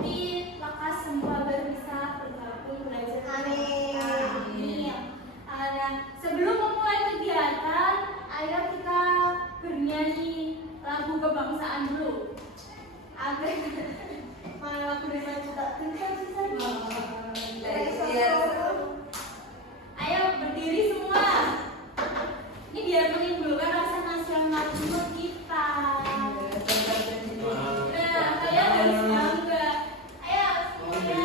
Berarti lekas semua baru bisa bergabung belajar. Amin. Nah, sebelum memulai kegiatan, ayo kita bernyanyi lagu kebangsaan dulu. Agar Malah aku dengan tak tinggal sisa. ayo berdiri semua. Ini biar menimbulkan rasa nasionalisme kita. Nah, kalian harus bangga. Ayo semuanya.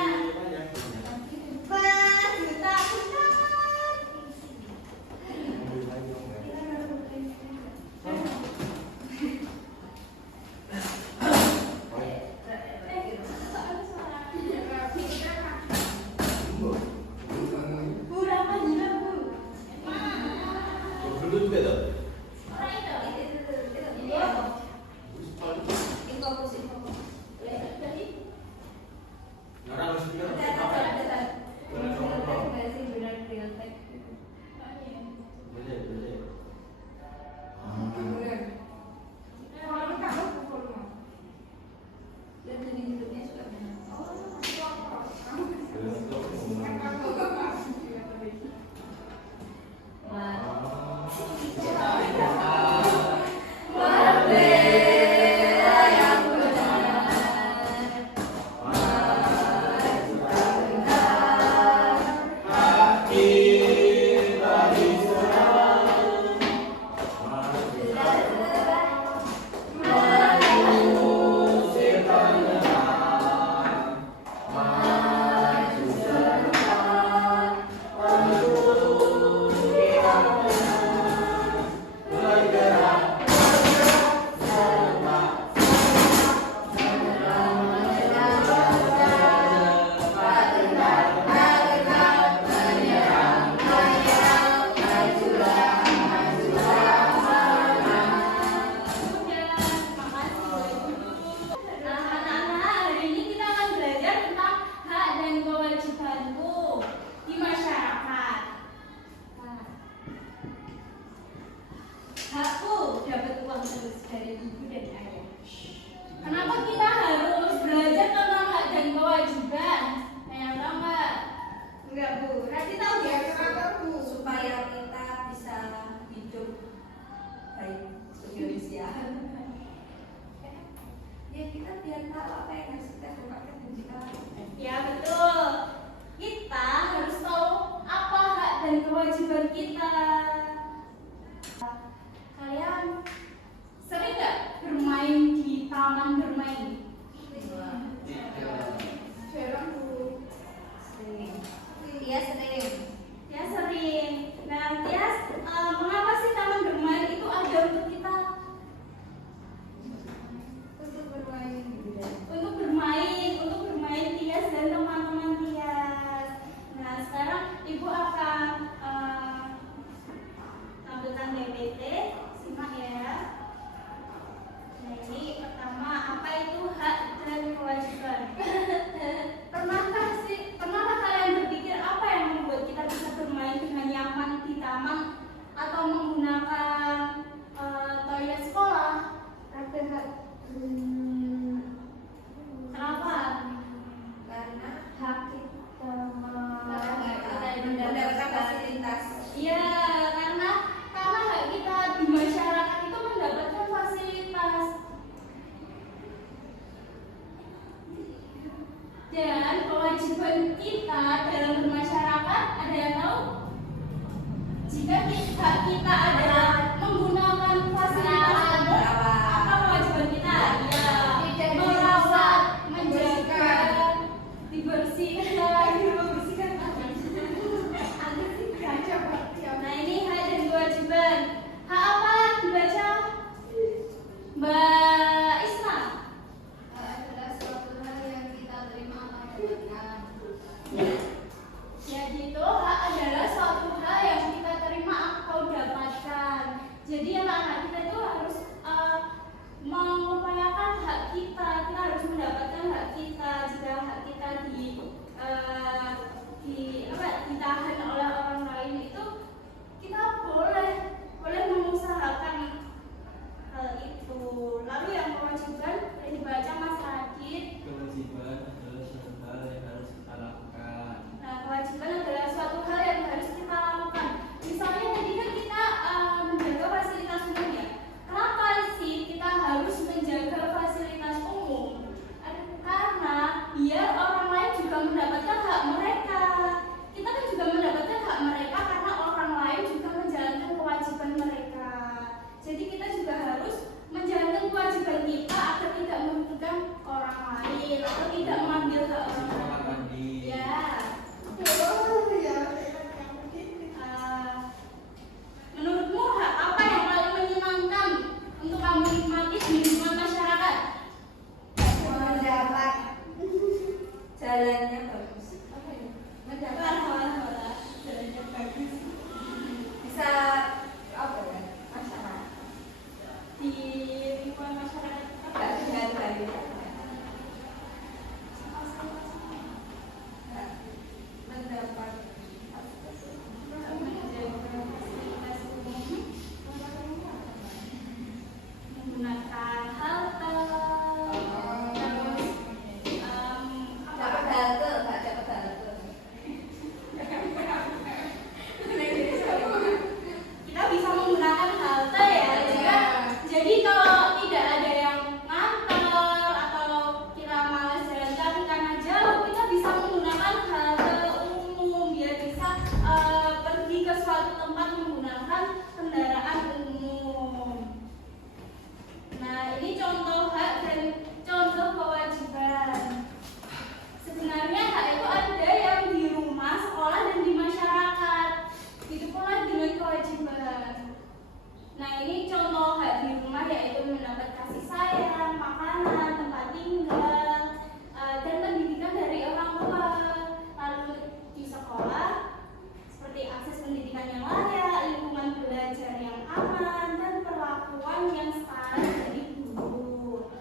Hakku dapat uang terus dari ibu dan ayah. Kenapa kita harus belajar tentang hak dan kewajiban? Yang tahu nggak? Enggak Bu, Rati tahu ya kenapa Bu? Supaya kita bisa hidup baik sebagai manusia. Ya kita biar tahu apa yang harus kita lakukan dan kita lakukan. Ya betul. Kita harus tahu apa hak dan kewajiban kita. Kalian sering nggak bermain di taman bermain? Jarang Bu. Sering. Iya sering. Ya sering. Nah, Tias, mengapa sih taman bermain itu ada untuk kita? Untuk bermain gitu ya. Untuk bermain Tias dan teman-teman Tias. Nah, sekarang Ibu akan tampilkan PPT. Simak ya. Nah, ini pertama, apa itu hak dan kewajiban? Pernahkah kalian berpikir apa yang membuat kita bisa bermain dengan nyaman di taman atau menggunakan toilet sekolah? Ada hak. Kenapa? Karena hak kita mendapatkan fasilitas. Iya, karena hak kita di masyarakat itu mendapatkan fasilitas. Dan kewajiban kita dalam bermasyarakat, ada yang tahu? Jika hak kita adalah menggunakan fasilitas umum, apa kewajiban kita? Ya, merawat, menjaga, dibersihkan. Nah, ini hak dan kewajiban. Hak apa dibaca? Mbak Isma. Adalah suatu hal yang kita terima atau dapatkan. Jadi itu hak adalah suatu hal yang kita terima atau dapatkan. Jadi anak-anak kita itu harus mengupayakan hak kita. Kita harus mendapatkan hak kita. Jika hak kita ditahan oleh orang lain itu, kita boleh mengusahakan hal itu. Lalu yang kewajiban yang dibaca Mas Radit. Kewajiban adalah jalannya bagus. Apa ya? Mendapat jalannya bagus bisa apa ya? Masyarakat di lingkungan masyarakat nggak dihargai. Mendapat menggunakan halte, terus dapat halte, nggak dapat halte. kita bisa menggunakan halte ya. Jadi kalau tidak ada yang nganter atau kita malas jalan kaki karena jauh, kita bisa menggunakan halte umum biar bisa pergi ke suatu tempat menggunakan kendaraan umum. Nah, ini contoh hak dan contoh kewajiban. Sebenarnya hak itu ada yang di rumah, sekolah, dan di masyarakat. Itu pula dengan kewajiban. Nah, ini contoh hak di rumah yaitu mendapat kasih sayang, makanan, tempat tinggal, dan pendidikan dari orang tua. Lalu di sekolah seperti akses pendidikan yang layak, lingkungan belajar yang aman, dan perlakuan yang setara dari guru.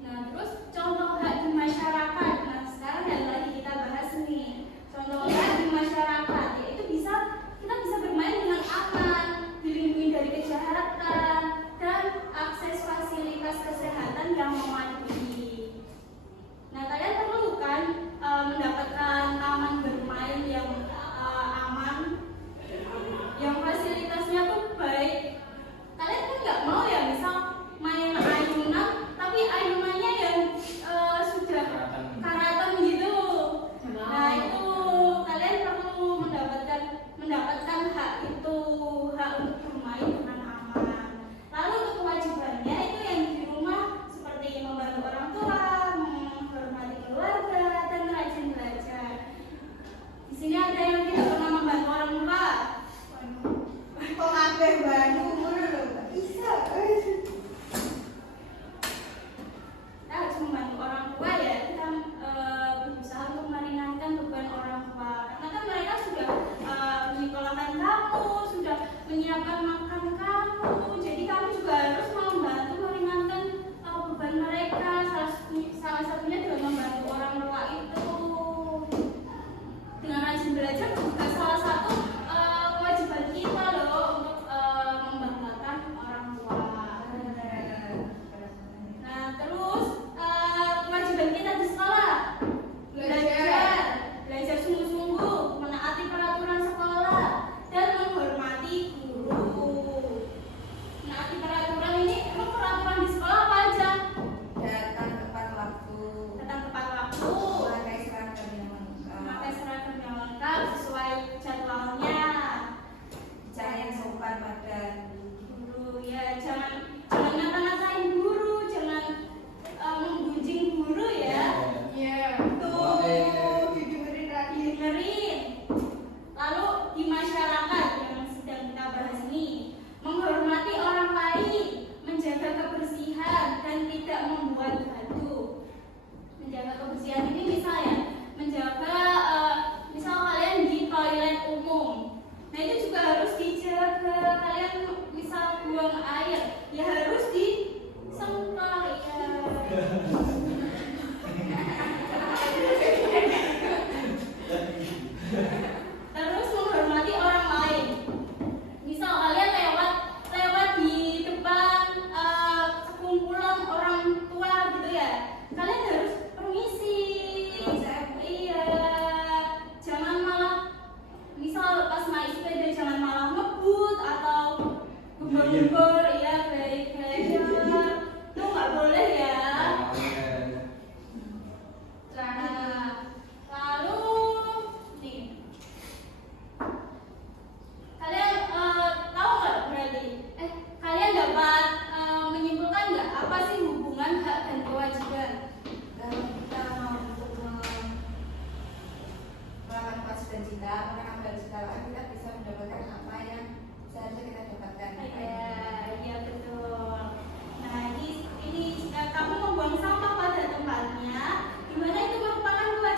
Nah, terus contoh hak di masyarakat. Nah, sekarang yang lagi kita bahas nih. Contoh hak di masyarakat yaitu kita bisa bermain dengan aman, dilindungi dari kejahatan, dan akses fasilitas kesehatan yang memadai. Nah, kalian perlu kan mendapatkan taman bermain yang aman, yang fasilitasnya tuh baik. Kalian kan nggak mau ya misal main ayunan, tapi ayunannya yang sudah karatan gitu. Nah, itu kalian perlu mendapatkan hak itu, hak untuk bermain dengan aman. Lalu untuk kewajibannya itu yang di rumah seperti membantu orang tua, menghormati keluarga, dan rajin belajar. Di sini ada yang tidak pernah membantu orang tua. Kok kabeh bantu ngono lho, nggak bisa. Kita harus membantu orang tua ya. Kita berusaha untuk meringankan beban orang tua. Karena kan mereka sudah menyekolahkan kamu, sudah menyiapkan makan kamu. Jadi kamu juga harus membantu meringankan beban mereka. Salah satunya dengan membantu orang tua itu. Dengan rajin belajar juga salah satu kewajiban kita loh untuk membanggakan orang tua. Nah, terus kewajiban kita di sekolah belajar sungguh-sungguh, menaati peraturan sekolah, dan menghormati guru. Menaati peraturan ini, emang peraturan di sekolah apa aja? Datang tepat waktu. Datang tepat waktu, memakai seragam yang lengkap sesuai jadwalnya. Bicara yang sopan pada Guru ya, jangan ngata-ngatain guru, jangan menggunjing guru ya. Tuh, didengerin. Lalu di masyarakat yang sedang kita bahas ini, menghormati orang lain, menjaga kebersihan, dan tidak membuat gaduh. Menjaga kebersihan ini misalnya menjaga misal kalian di toilet umum. Nah, itu juga harus dijaga. Kalian misal buang air, ya harus disemprot ya. Terus menghormati orang lain. Misal kalian lewat di depan sekumpulan orang tua gitu ya. Kalian harus permisi. Iya. Jangan malah misal pas naik sepeda jangan malah ngebut atau gembor-gembor ya, baik-baik. Itu nggak boleh ya. Nah, lalu nih, kalian tahu nggak berarti? Kalian dapat menyimpulkan nggak apa sih hubungan hak dan kewajiban? kalau kita mau untuk melakukan kewajiban kita, melakukan kewajiban kita bisa mendapatkan apa yang seharusnya kita dapatkan. Iya betul. Nah, ini kamu membuang sampah pada tempatnya, di mana itu merupakan kewajiban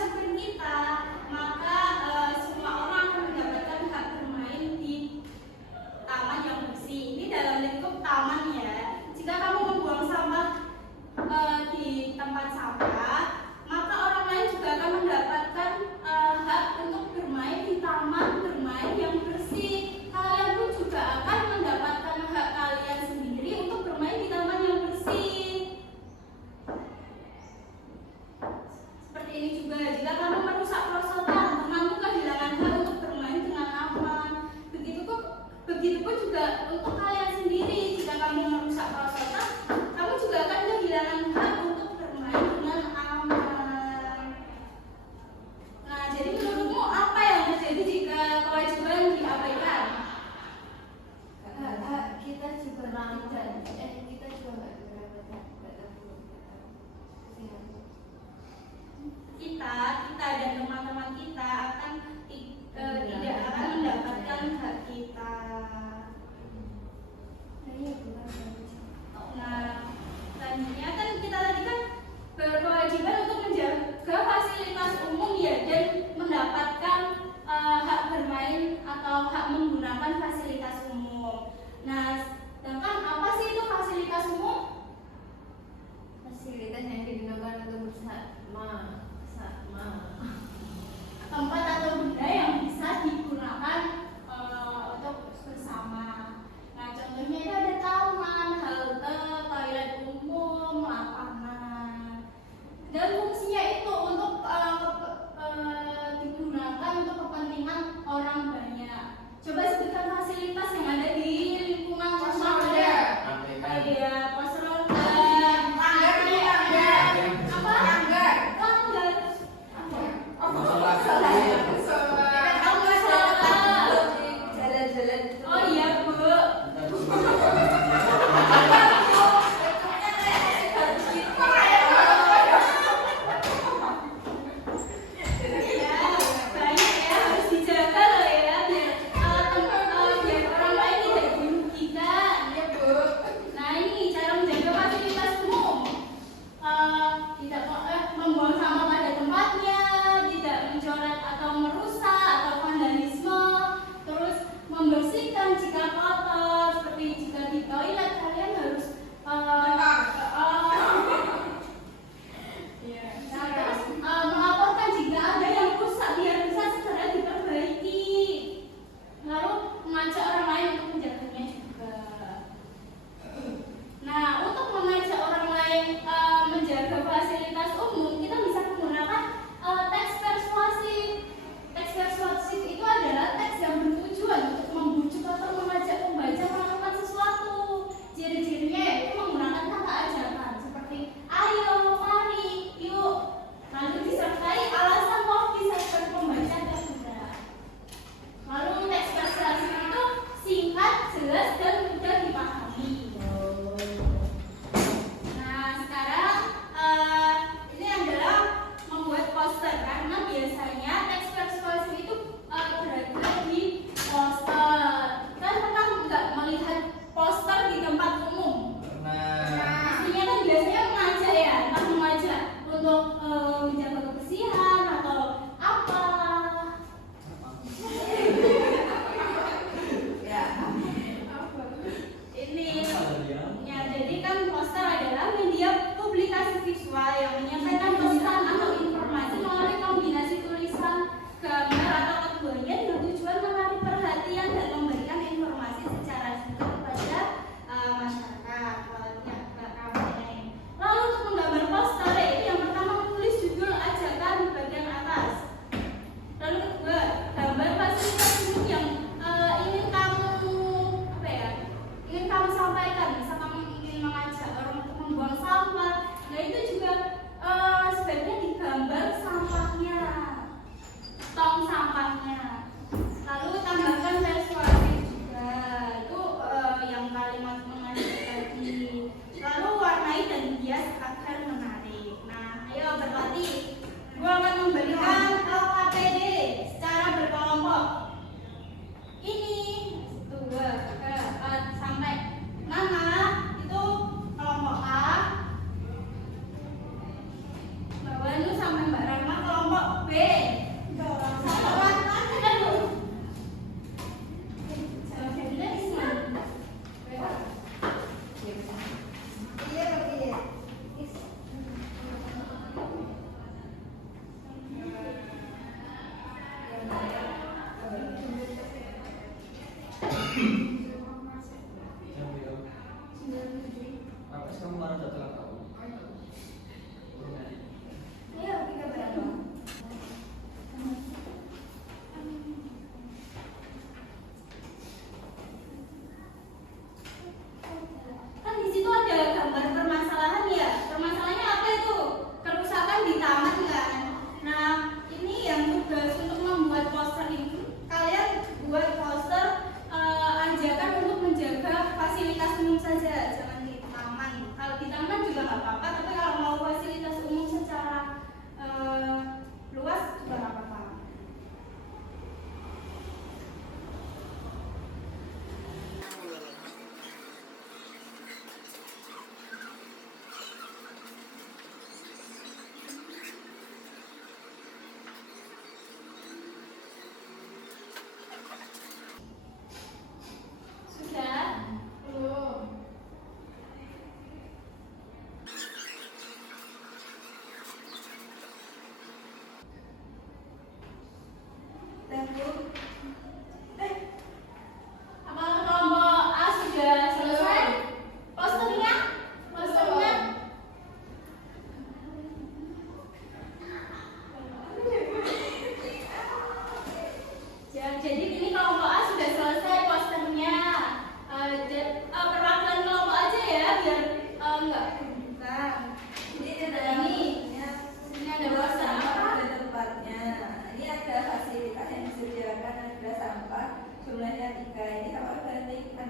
kita dan teman-teman kita akan tidak akan mendapatkan hak kita. Nah, selanjutnya kan kita tadi kan berkewajiban untuk menjaga fasilitas umum ya dan mendapatkan hak bermain atau hak menggunakan fasilitas umum. Nah, sedangkan apa sih itu fasilitas umum? Fasilitas yang digunakan untuk bersama Bu? Apa kelompok A sudah selesai? Posternya? Posternya? Jadi ini kelompok A sudah selesai posternya. Perwakilan kelompok aja ya biar enggak Bukan. Ini ada ini ada poster apa? Ada tempatnya. Ini ada fasilitas yang disediakan, ada sampah jumlahnya 3. Ini sama berarti kan